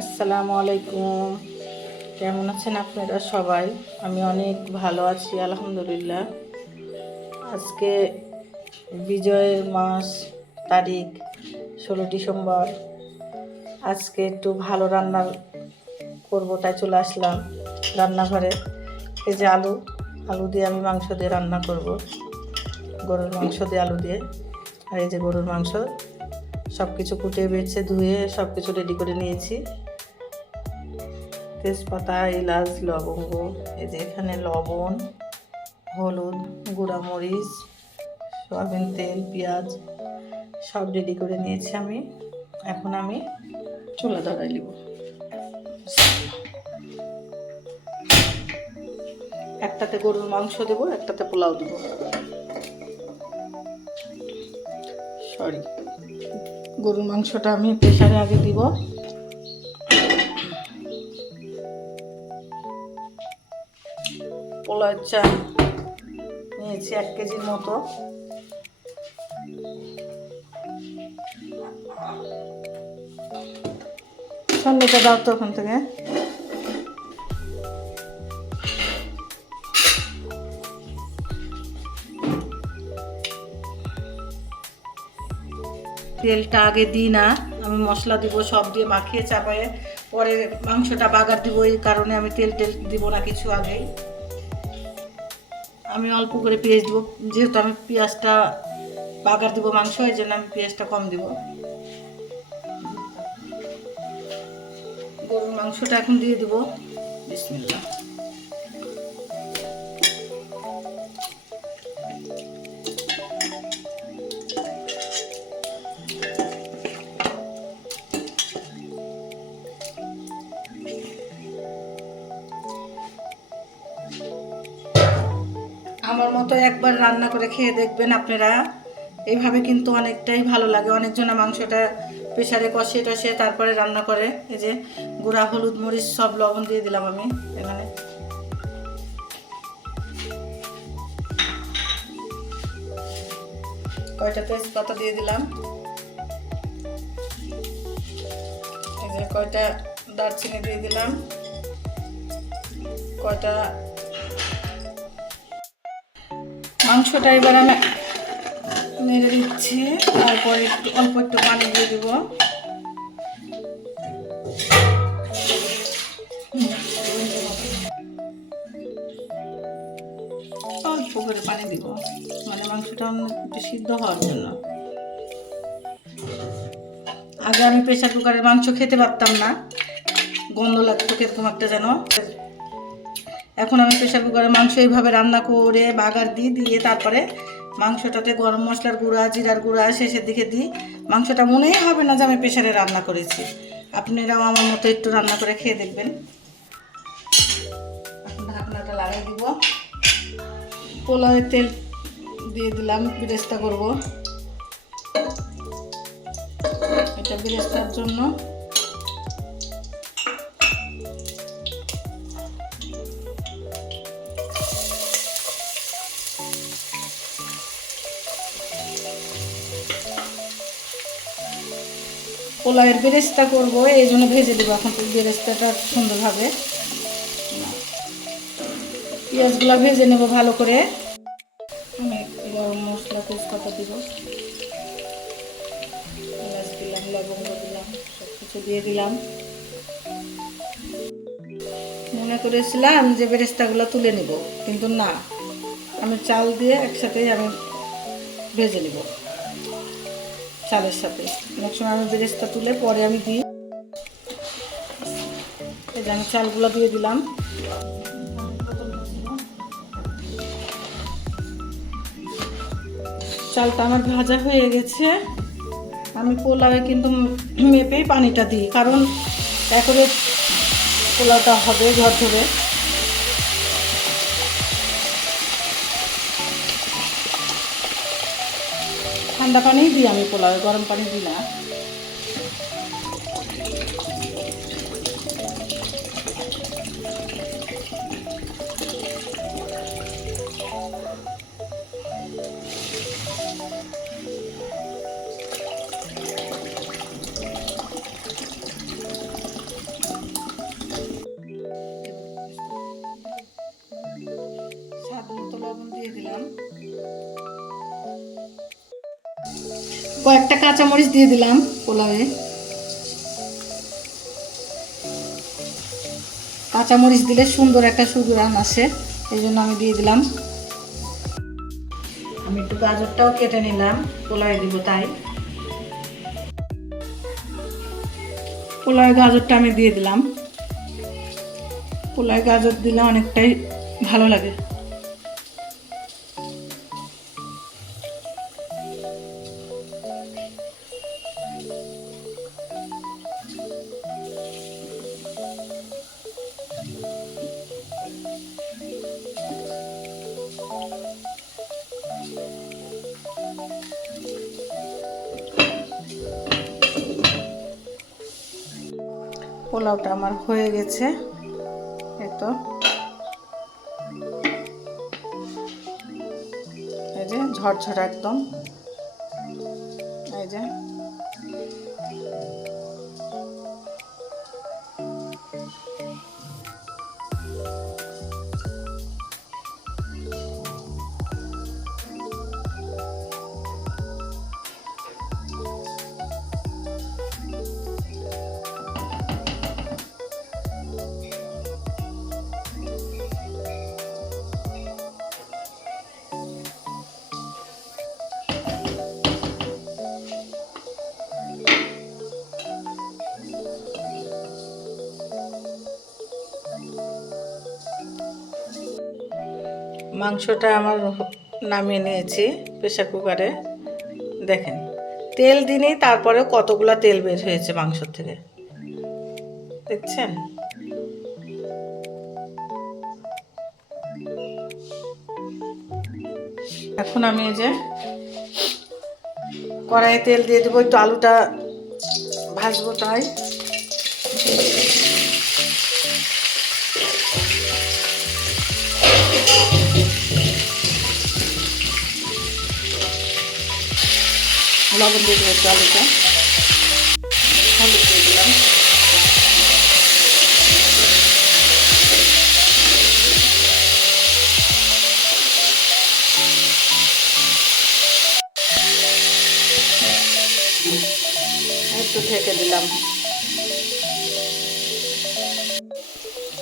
আসসালামু আলাইকুম। কেমন আছেন আপনারা সবাই? আমি অনেক ভালো আছি আলহামদুলিল্লাহ। আজকে বিজয়ের মাস, তারিখ 16 ডিসেম্বর। আজকে একটু ভালো রান্না করবো তাই চলে আসলাম রান্নাঘরে। এই যে আলু আলু দিয়ে আমি মাংস দিয়ে রান্না করব, গরুর মাংস দিয়ে আলু দিয়ে। আর এই যে গরুর মাংস সব কিছু কুটে বেছে ধুয়ে সব কিছু রেডি করে নিয়েছি। তেজপাতা, এলাচ, লবঙ্গ, এই যে এখানে লবণ, হলুদ, গুঁড়ামরিচ, সয়াবিন তেল, পেঁয়াজ সব রেডি করে নিয়েছি আমি। এখন আমি চুলা ধরাই নিব। একটাতে গরুর মাংস দেবো, একটাতে পোলাও দেবো। গরুর মাংসটা আমি প্রেসারে আগে দিব। পোলাওয়ের চাল নিয়েছি 1 কেজির মতো। সন্নিটা দাও তো ওখান থেকে। তেলটা আগে দিই না, আমি মশলা দিব, সব দিয়ে মাখিয়ে চাপায়ে পরে মাংসটা বাগার দিব। এই কারণে আমি তেল দিব না কিছু আগেই। আমি অল্প করে পেঁয়াজ দিব, যেহেতু আমি পেঁয়াজটা বাগার দিব মাংস, এই জন্য আমি পেঁয়াজটা কম দিব। গরুর মাংসটা এখন দিয়ে দিব। বিসমিল্লাহ। আমার মতো একবার রান্না করে খেয়ে দেখবেন আপনারা। এইভাবে কিন্তু অনেকটাই ভালো লাগে। অনেকজনা মাংসটা প্রেসারে কষে টষে তারপরে রান্না করে। এই যে গুঁড়া হলুদ, মরিচ, সব লবণ দিয়ে দিলাম আমি এখানে। কয়টা তেজপাতা দিয়ে দিলাম। এই যে কয়টা দারচিনি দিয়ে দিলাম। কয়টা মাংসটা এবার আমি নেড়ে দিচ্ছি। তারপরে অল্প একটু পানি দিয়ে দিব। অল্প করে পানি দিব, মানে মাংসটা একটু সিদ্ধ হওয়ার জন্য। আগে আমি প্রেসার কুকারের মাংস খেতে পারতাম না, গন্ধ লাগতো কিরকম একটা যেন। এখন আমি প্রেসার কুকারের মাংস এইভাবে রান্না করে বাগার দিয়ে তারপরে মাংসটাতে গরম মশলার গুঁড়া, জিরার গুঁড়া শেষের দিকে দিই। মাংসটা মনেই হবে না যে আমি প্রেসারে রান্না করেছি। আপনারাও আমার মতো একটু রান্না করে খেয়ে দেখবেন। এখন ঢাকনাটা লাগিয়ে দিব। পোলাওয়ের তেল দিয়ে দিলাম, বেরেস্তা করব। এটা বেরেস্তার জন্য। পোলাওয়ের বেরেস্তা করব, এই জন্য ভেজে দেবো এখন বেরেস্তাটা সুন্দরভাবে। পেঁয়াজগুলো ভেজে নেব ভালো করে। আমি গরম মশলা, তেজপাতা দিব, এলাচ দিলাম, লবঙ্গ দিলাম, সব কিছু দিয়ে দিলাম। মনে করেছিলাম যে বেরেস্তাগুলো তুলে নিব, কিন্তু না, আমি চাল দিয়ে একসাথেই আমি ভেজে নেব চালের সাথে। অনেক সময় আমি বেরেস্তা তুলে পরে আমি দিই। এই যে আমি চালগুলো দিয়ে দিলাম। চালটা আমার ভাজা হয়ে গেছে। আমি পোলাওয়ে কিন্তু মেপেই পানিটা দিই, কারণ একবারে পোলাওটা হবে ঝরঝরে। ঠান্ডা পানিই দিই আমি পোলাওয়ে, গরম পানি দিই না। কয়েকটা কাঁচামরিচ দিয়ে দিলাম পোলাওয়ে। কাঁচামরিচ দিলে সুন্দর একটা সুঘ্রাণ আসে, এই জন্য আমি দিয়ে দিলাম। আমি একটু গাজরটাও কেটে নিলাম, পোলাওয়ে দিব তাই। পোলাওয়ে গাজরটা আমি দিয়ে দিলাম। পোলাওয়ে গাজর দিলে অনেকটাই ভালো লাগে। পোলাওটা আমার হয়ে গেছে, এই তো, এই যে ঝরঝরা একদম, এই যে। মাংসটা আমার নামিয়ে নিয়েছি প্রেসার কুকারে। দেখেন তেল দিনই তারপরে কতগুলা তেল বের হয়েছে মাংস থেকে, দেখছেন? এখন আমি এই যে কড়াইয়ে তেল দিয়ে দেবো, একটু আলুটা ভাজবো তাই। লবণ দিয়ে দেবো একটু, আলুটা হলুদ দিয়ে দিলাম। একটু ঢেকে দিলাম।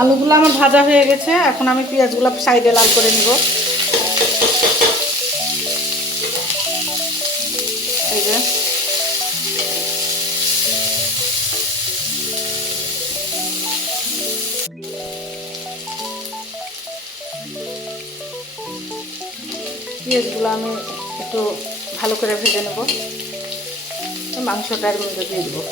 আলুগুলো আমার ভাজা হয়ে গেছে, এখন আমি পেঁয়াজগুলো সাইডে লাল করে নিব। এই যে পেঁয়াজগুলো আমি একটু ভালো করে ভেজে নেব, মাংসটার মধ্যে দিয়ে দেবো।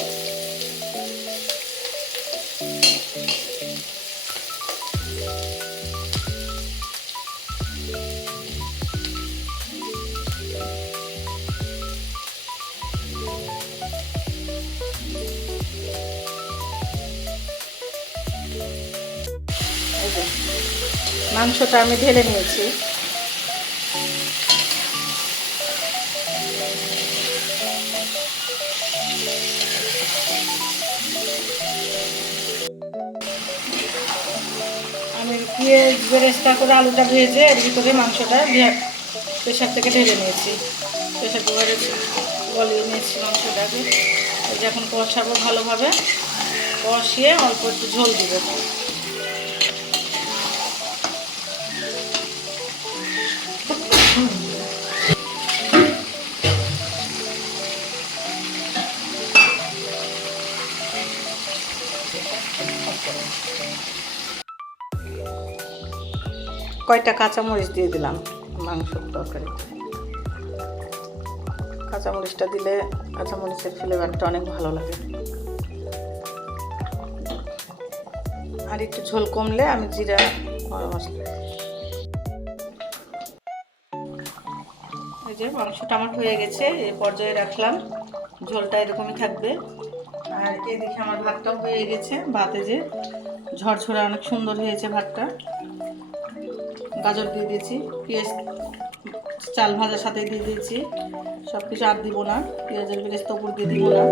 এই যে মাংসটা আমি ঢেলে নিয়েছি। আমি পেঁয়াজ বেরেস্তা করে আলুটা ভেজে এর ভিতরে মাংসটা প্রেশার থেকে ঢেলে নিয়েছি, প্রেশার কুকারে গলিয়ে নিয়েছি মাংসটাকে। এই যে এখন কষাবো ভালোভাবে, কষিয়ে অল্প একটু ঝোল দিব। কয়টা কাঁচামরিচ দিয়ে দিলাম মাংসের তরকারিতে। কাঁচামরিচটা দিলে কাঁচামরিচের ফ্লেভারটা অনেক ভালো লাগে। আর একটু ঝোল কমলে আমি জিরা গরম মশলা। এই যে মাংসটা আমার হয়ে গেছে, এই পর্যায়ে রাখলাম, ঝোলটা এরকমই থাকবে। আর এদিকে আমার ভাতটাও হয়ে গেছে, ভাতে যে ঝরঝরা অনেক সুন্দর হয়েছে ভাতটা। গাজর দিয়ে দিয়েছি, পেঁয়াজ চাল ভাজার সাথে দিয়ে দিয়েছি, সব কিছু আর দিব না, পেঁয়াজের বেরেস্তা উপর দিয়ে দিব না।